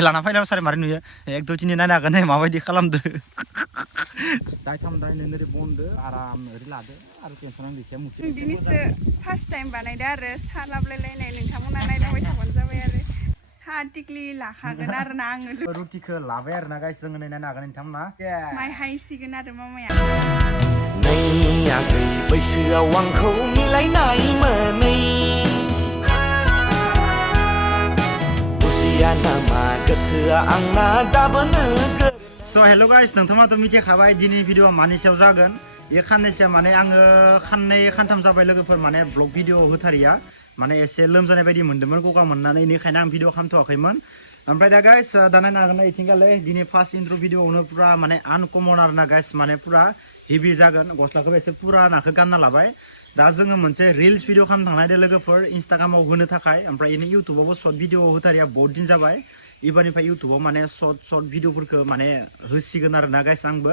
लाना फैलायाव सारे मारै नुयो एक दुइ तिनि नायनो हागोन माबायदि खालामदो दायथाम दायनै नोरै बनदो आराम ओरै लादो आरो टेनसनानो गैखाया मुथि दिनैसो फार्स्ट टाइम बानायदो आरो सा लाबलायलायनाय नोंथांमोना नायलांबाय थाबानो जाबाय आरो सा टिक्लि लाखागोन आरो ना आङो रुटिखौ लाबाय आरो ना गाइस जोङो नायनो हागोन नोंथांमोना माइ हायसिगोन आरो मामाया नै आगै बैसोआव आंखौ मिलायनाय मोनै बुजिया नामा गोसोआ आंना दाबोनो So hello guys नोंथाङाथ' मिथिखाबाय दिनै भिडिअ मानि सायाव जागोन बे खाननैसो माने आङो खाननै खानथाम जाबाय लोगोफोर माने ब्लग भिडिअ होथारिया माने एसे लोमजानाय बायदि मोन्दोंमोन गगा मोननानै बेनिखायनो आं भिडिअ खालामथ'वाखैमोन ओमफ्राय दा गाइस दा नायनो हागोन इथिंगाले दिनै फार्स्ट इन्ट्र' भिडिअआवनो पुरा माने आनकमन आरो ना गाइस माने पुरा हेभि जागोन गस्लाखौ एसे पुरा नाखौ गानना लाबाय दा जोङो मोनसे रिल्स भिडिअ खालामनो थांनायदो लोगोफोर इन्स्टाग्रामाव होनो थाखाय ओमफ्राय इनि इउटुबावबो सर्ट भिडिअ होथारिया बहुत दिन जाबाय एबारनिफ्राय इउटुबाव माने सर्ट भिडिअफोरखौ माने होसिगोन आरो ना गाइस आंबो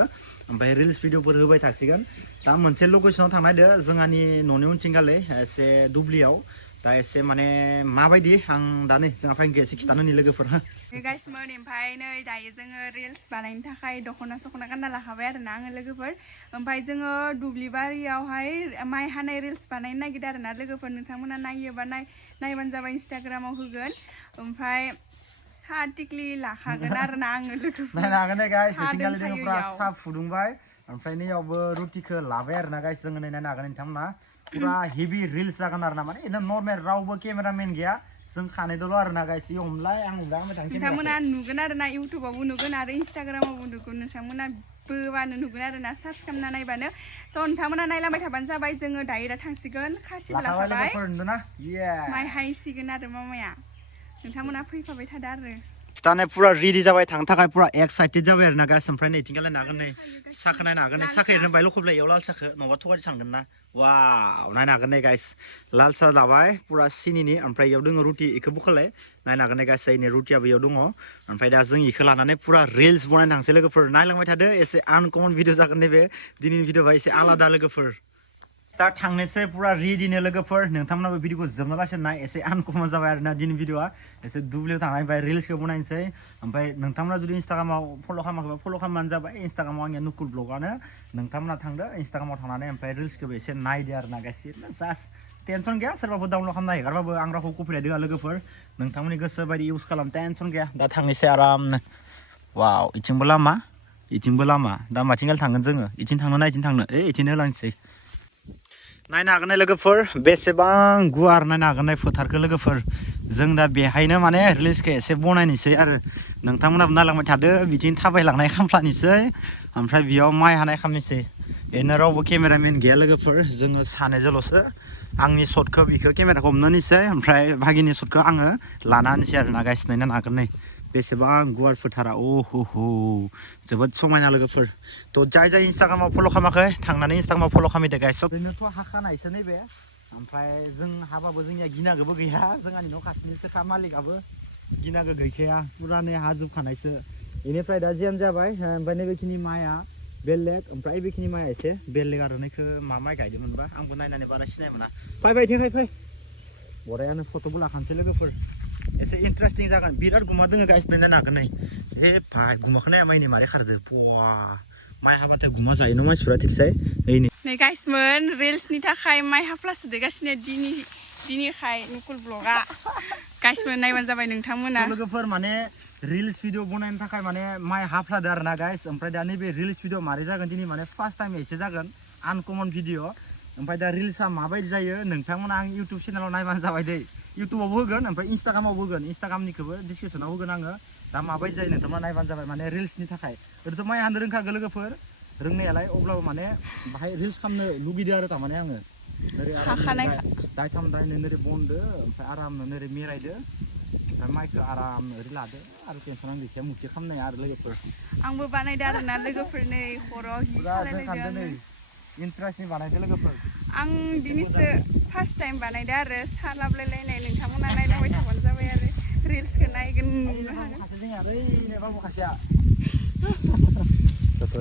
ओमफ्राय रिल्स भिडिअफोर होबाय थासिगोन दा मोनसे लकेसनाव थांनायदो जोंहानि न'नि उनथिंगाले एसे दुब्लियाव दा एसे माने माबायदि आं दा नै जोंहा फाइनखौ एसे खिथानो होनि लोगोफोर गाइसमोन ओमफ्राय नै दायो जोङो रिल्स बानायनो थाखाय दख'ना गानना लाखाबाय आरो ना आङो लोगोफोर ओमफ्राय जोङो दुब्लि बारियावहाय माइ हानाय रिल्स बानायनो नागिरदों आरो ना लोगोफोर नोंथांमोना नायोबा नायबानो जाबाय इन्स्टाग्रामाव होगोन ओमफ्राय सा टिक्लि लाखागोन आरो ना आङो लोगोफोर नायनो हागोन दे गाइस इथिंगाले जोङो पुरा सा फुदुंबाय ओमफ्राय नैयावबो रुटिखौ लाबाय आरो ना गाइस जोङो नायनो हागोन नोंथांमोना पुरा हेभि रिल्स जागोन आरो ना माने इनो नर्मेल रावबो केमेरामेन गैया जों खानैदल' आरो ना गाइस हमलाय आं हमलाय नोंथांमोना नुगोन आरो ना इउटुबावबो नुगोन आरो इन्स्टाग्रामावबो नुगोन नोंथांमोना बोबानो नुगोन आरो ना सार्च खालामना नायबानो स' नोंथांमोना नायलांबाय थाबानो जाबाय जोङो दायो दा थांसिगोन खासिबो लाखाबाय माइ हायसिगोन आरो मामाया नोंथांमोना फैफाबाय थादो आरो दाने पुरा रेडि जाबाय थांनो थाखाय पुरा एक्साइटेड जाबाय आरो ना गाइस ओमफ्राय नै इथिंगाले नागोन नै साखो नायनो हागोन नै साखो एरनो बायल' खबलाय इयाव लाल साखो नङाबा थगायदि सानगोन ना वाव नायनो हागोन नै गाइस लाल सा लाबाय पुरा सिनिनि ओमफ्राय इयाव दङ रुटि इखौ बुखालाय नायनो हागोन नै गाइस नै रुटियाबो इयाव दङ ओमफ्राय दा जों इखौ लानानै पुरा रिल्स बनायनो थांसै लोगोफोर नायलांबाय थादो एसे आनकमन भिडिअ जागोन नैबे दिनैनि भिडिअआ एसे आलादा लोगोफोर दा थांनोसै पुरा रेडिनो लोगोफोर नोंथांमोनाबो भिडिअखौ जोबना लासिनाय एसे आनकमन जाबाय आरो ना दिनै भिडिअआ एसे दुब्लियाव थांनाय ओमफ्राय रिल्सखौ बनायनोसै ओमफ्राय नोंथांमोना जुदि इन्स्टाग्रामाव फल' खालामाखैबा फल' खालामबानो जाबाय इन्स्टाग्रामाव आंनिया नुकुल ब्लगानो नोंथांमोना थांदो इन्स्टाग्रामाव थांनानै ओमफ्राय रिल्सखौबो एसे नायदो आरो ना गासिबो जास्ट टेनसन गैया सोरबाबो डाउनलड खालामना हेगारबाबो आं रावखौ कपिराइट होआ लोगोफोर नोंथांमोननि गोसो बायदि इउज खालाम टेनसन गैया दा थांनोसै आरामनो वाव इथिंबो लामा दा माथिंगाल थांगोन जोङो इथिं थांनो ना इथिं थांनो इथिंनो होलांसै नायनो हागोन लोगोफोर बेसेबां गुवार नायनो हागोन फोथारखौ लोगोफोर जों दा बेहायनो माने रिल्सखौ एसे बनायनोसै आरो नोंथांमोनाबो नायलांबाय थादो बिदिनो थाबायलांनाय खामफ्लानोसै ओमफ्राय बेयाव माइ हानाय खालामनोसै बेनो रावबो केमेरामेन गैया लोगोफोर जोङो सानैजोंल'सो आंनि शटखौ बिखौ केमेराखौ हमनानैसै ओमफ्राय भागिनि शटखौ आङो लानानैसै आरो ना गाइस नायनो हागोन नै बेसेबां गुवार फोथारा जोबोद समायना लोगोफोर थ' जाय इन्स्टाग्रामाव फल' खालामाखै थांनानै इन्स्टाग्रामाव फल' खालामदो गाइस ओरैनोथ' हाखानायसो नैबे ओमफ्राय जों हाबाबो जोंनिया गिनांगौबो गैया जोंहानि न' खाथिनिसोखा मालिकआबो गिनांगौ गैखाया पुरानो हाजोबखानायसो बेनिफ्राय दा जियानो जाबाय ओमफ्राय नैबेखिनि माइआ बेलेग ओमफ्राय बेखिनि माइआ एसे बेलेग आरो नैखौ मा माइ गायदोंमोनबा आंबो नायनानै बारा सिनाय मोना फै बरायानो फट'बो लाखानोसै लोगोफोर एसे इन्टारेस्टिं जागोन बिराद गुमा दोङो गाइस नायनो हागोन नै भाइ गुमाखौ नाया माइनि मारै खारदो बवा माइ हाबाथाय गुमा जायो न' मानसिफ्रा थिगसाय नै गाइसमोन रिल्सनि थाखाय माइ हाफ्लासो देगासिनो दिनैखाय नुकुल ब्लगा गाइसमोन नायबानो जाबाय नोंथांमोना लोगोफोर माने रिल्स भिडिअ बनायनो थाखाय माने माइ हाफ्लादो आरो ना गाइस ओमफ्राय दा नैबे रिल्स भिडिअ मारै जागोन दिनै माने फार्स्ट टाइम एसे जागोन आनकमन भिडिअ ओमफ्राय दा रिल्सआ माबायदि जायो नोंथांमोना आं इउटुब चेनेलाव नायबानो जाबाय दै इउटुबावबो होगोन ओमफ्राय इन्स्टाग्रामावबो होगोन इन्स्टाग्रामनिखौबो डिसक्रिपसनाव होगोन आङो दा माबायदि जायो नोंथांमोना नायबानो जाबाय माने रिल्सनि थाखाय ओरैथ' माइ हानो रोंखागोन लोगोफोर रोंनायालाय अब्लाबो माने बाहाय रिल्स खालामनो लुगैदों आरो थारमाने आङो ओरै दायथाम दायनै नोरै बनदो ओमफ्राय आरामनो नोरै मेरायदो ओमफ्राय माइखौ आराम ओरै लादो आरो टेनसनानो गैखाया मुथि खालामनाया आरो लोगोफोर आंबो बानायदो आरो ना लोगोफोर नै हराव हि खालायलायदो इन्टारेस्टनि बानायदो लोगोफोर आं दिनैसो फार्स्ट टाइम बानायदो आरो सा लाबलायलायनाय नोंथांमोना नायलांबाय थाबानो जाबाय आरो रिल्सखौ नायगोन नुनो हागोन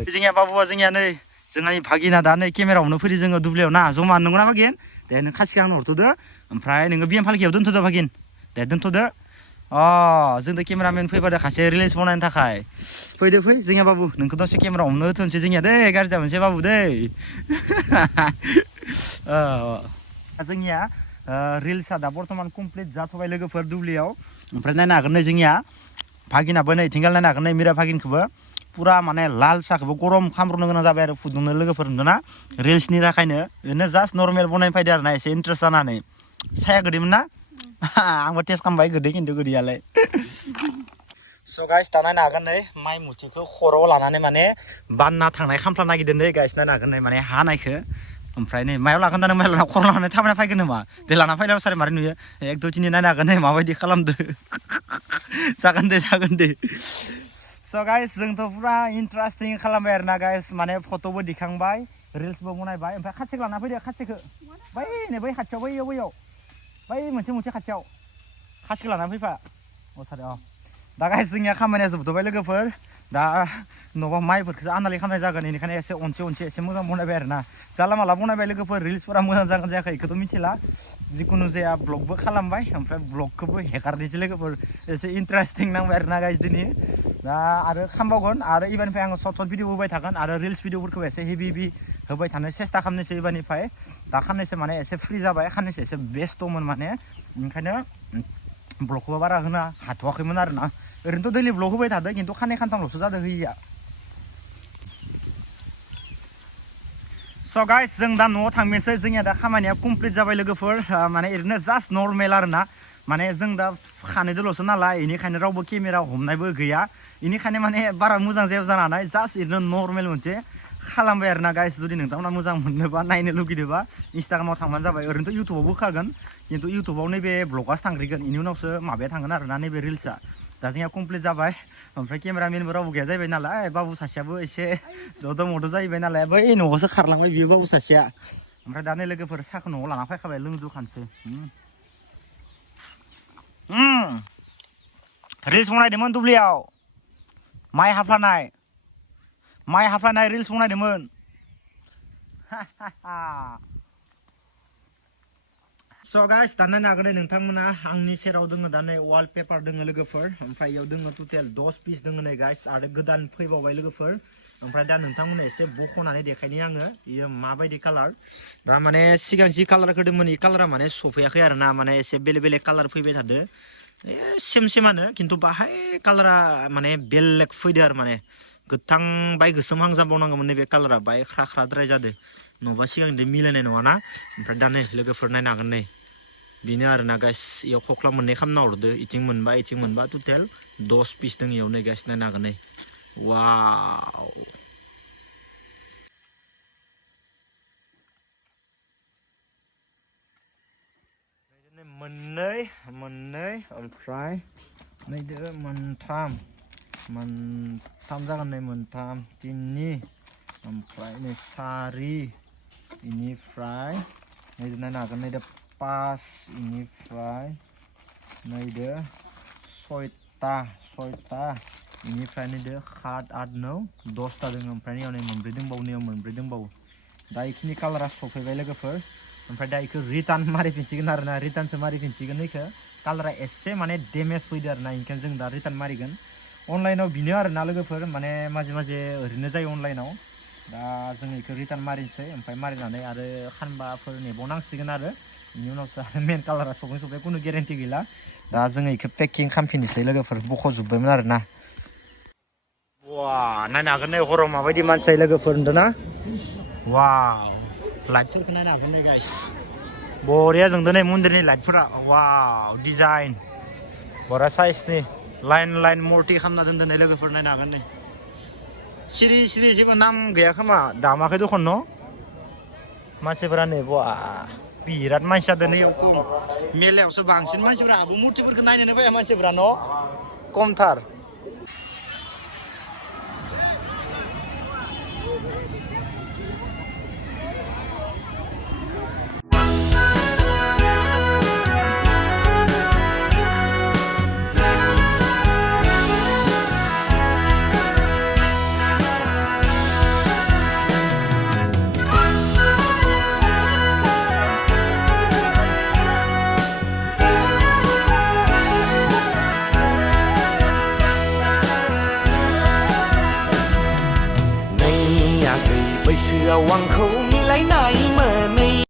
जोंनिया बाबुआ जोंनिया नै जोंहानि भागिना दा नै केमेरायावनो फैदो जोङो दुब्लियाव ना जमा नंगौना भागिन दे नों खासिखौ आंनो हरथ'दो ओमफ्राय नोङो बिएम फालिखायाव दोनथ'दो भागिन दे दोनथ'दो जों दा केमेरामेन फैबादो खासे रिल्स बनायनो थाखाय फैदो फै जोंनिया बाबु नोंखौ दसे केमेरा हमनो होथोंसै जोंनिया दै गाज्रि जाबोनसै बाबु दै जोंनिया रिल्सआ दा बर्थमान कमप्लिट जाथ'बाय लोगोफोर दुब्लियाव ओमफ्राय नायनो हागोन नै जोंनिया भागिनाबो नै इथिंगाल नायनो हागोन नै मिरा भागिनखौबो पुरा माने लाल साहखौबो गरम खालामब्रनो गोनां जाबाय आरो फुदुंनो लोगोफोर नुदोंना रिल्सनि थाखायनो ओरैनो जास्ट नर्मेल बनायनो फैदो आरो ना एसे इन्ट्रेस्ट जानानै साया गोदैमोन ना आंबो टेस्ट खालामबाय गोदै खिन्थु गोदैयालाय स' गाइस दा नायनो हागोन नै माइ मुथिखौ खर'आव लानानै माने बानना थांनाय खामफ्ला नागिरदों नै गाइस नायनो हागोन नै माने हानायखौ ओमफ्राय नै मायाव लागोन दानो मायाव लाना खर' लानानै थाबायना फैगोन नामा दै लाना फैलायाव सारै मारै नुयो एक दुइ तिनि नायनो हागोन नै माबायदि खालामदो जागोन दे स' गाइस जोंथ' पुरा इन्टारेस्टिं खालामबाय आरो ना गाइस माने फट'बो दिखांबाय रिल्सबो बनायबाय ओमफ्राय खासिखौ लाना फैदो खासिखौ बै खाथियाव बैयाव बै मोनसे खाथियाव खासिखौ लानानै फैफा दा गाइस जोंनिया खामानिया जोबथ'बाय लोगोफोर दा न'आव माइफोरखौसो आनालि खालामनाय जागोन बेनिखायनो एसे अनसे एसे मोजां बनायबाय आरो ना जाला माला बनायबाय लोगोफोर रिल्सफोरा मोजां जागोन जायाखै बेखौथ' मिथिला जिखुनु जाया ब्लगबो खालामबाय ओमफ्राय ब्लगखौबो हेगारनोसै लोगोफोर एसे इन्टारेस्टिं नांबाय आरो ना गाइस दिनै दा आरो खालामबावगोन आरो एबारनिफ्राय आङो सर्ट भिडिअ होबाय थागोन आरो रिल्स भिडिअफोरखौ एसे हेभि होबाय थानो सेस्था खालामनोसै एबारनिफ्राय दा खाननैसो माने एसे फ्रि जाबाय खाननैसो एसे बेस्थ'मोन माने ओंखायनो ब्लगखौबो बारा होनो हाथ'वाखैमोन आरो ना ओरैनोथ' दैलि ब्लग होबाय थादों खिन्थु खाननै खानथामल'सो जादों होयिया स' गाइस जों दा न'आव थांनोसै जोंनिया दा खामानिया कमप्लिट जाबाय लोगोफोर माने ओरैनो जास्ट नर्मेल आरो ना माने जों दा खानैदोल'सो नालाय बेनिखायनो रावबो केमेरा हमनायबो गैया बेनिखायनो माने बारा मोजां जाया जानानै जास्ट ओरैनो नर्मेल मोनसे खालामबाय आरो ना गाइस जुदि नोंथांमोना मोजां मोननोबा नायनो लुगैदोंबा इन्स्टाग्रामाव थांबानो जाबाय ओरैनोथ' इउटुबाव होखागोन खिन्थु इउटुबाव नैबे ब्लगासो थांग्रोगोन बेनि उनावसो माबाया थांगोन आरो ना नैबे रिल्सआ दा जोंनिया कमप्लिट जाबाय ओमफ्राय केमेरामेनबो रावबो गैया जाहैबाय नालाय बाबु सासेयाबो एसे जद' मद' जाहैबाय नालाय बै न'आवसो खारलांबाय बियो बाबु सासेया ओमफ्राय दा नै लोगोफोर साहाखौ न'आव लाना फैखाबाय लोंजोबखानोसै रिल्स बनायदोंमोन दुब्लियाव माइ हाफ्लानाय रिल्स बनायदोंमोन स' गाइस दा नायनो हागोन नोंथांमोना आंनि सेराव दोङो दा नै वालपेपार दोङो लोगोफोर ओमफ्राय इयाव दोङो टटेल 10 पिस दोङो नै गाइस आरो गोदान फैबावबाय लोगोफोर ओमफ्राय दा नोंथांमोननो एसे बख'नानै देखायनि आङो इयो माबायदि कालार दा माने सिगां जि कालार होदोंमोन इ कालारा माने सफैयाखै आरो ना माने एसे बेलेग कालार फैबाय थादो सेमानो खिन्थु बाहाय कालारा माने बेलेग फैदो आरो माने गोथां बाय गोसोमहां जाबावनांगौमोन नैबे कालारा बाय ख्राद्राय जादो नङाबा सिगांजों मिलायनाय नङाना ओमफ्राय दा नै लोगोफोर नायनो हागोन नै बेनो आरो ना गाइस इयाव खख्ला मोननै खालामना हरदो इथिं मोनबा टटेल 10 पिस दङ इयाव नै गाइस नायनो हागोन नै वाव मोननै ओमफ्राय नैदो मोनथाम जागोन नै मोनथाम तिननि ओमफ्राय नै सारि इनिफ्राय नैदो नायनो हागोन नैदो 5 इनिफ्राय नैदो 6टा इनिफ्राय नैदो 7 8 9 10टा दङ ओमफ्राय नैयाव नै मोनब्रै दंबावो दा इखिनि कालारा सफैबाय लोगोफोर ओमफ्राय दा इखौ रिटार्न मारिफिनसिगोन आरो ना रिटार्नसो मारिफिनसिगोन इखौ कालारा एसे माने डेमेज फैदो आरो ना ओंखायनो जों दा रिटार्न मारिगोन अनलाइनाव बिनो आरो ना लोगोफोर माने माजे ओरैनो जायो अनलाइनाव दा जों इखौ रिटार्न मारिनोसै ओमफ्राय मारिनानै आरो खानबाफोर नेबावनांसिगोन आरो बेनि उनावसो मेन कालारा सफैया खुनु गेरेन्टि गैला दा जोङो इखौ पेकिं खालामफिननोसै लोगोफोर बख'जोब्बायमोन आरो ना वा नायनो हागोन नै हराव माबायदि मानसि लोगोफोर नुदोंना वाव लाइटफोरखौ नायनो हागोन नै गाइस बरिया जोंदों नै मन्दिरनि लाइटफोरा वाव डिजाइन बरा साइजनि लाइन मुर्ति खालामना दोनदों नै लोगोफोर नायनो हागोन नै सिरि जेबो नाम गैया खोमा दामाखै दखन न' मानसिफोरा नै बा बिराद मानसि जादों नै खम मेलायावसो बांसिन मानसिफोरा आबो मुर्तिफोरखौ नायनोनो फैया मानसिफोरा न' खमथार आगै बैसोआव आंखौ मिलायनाय मोनै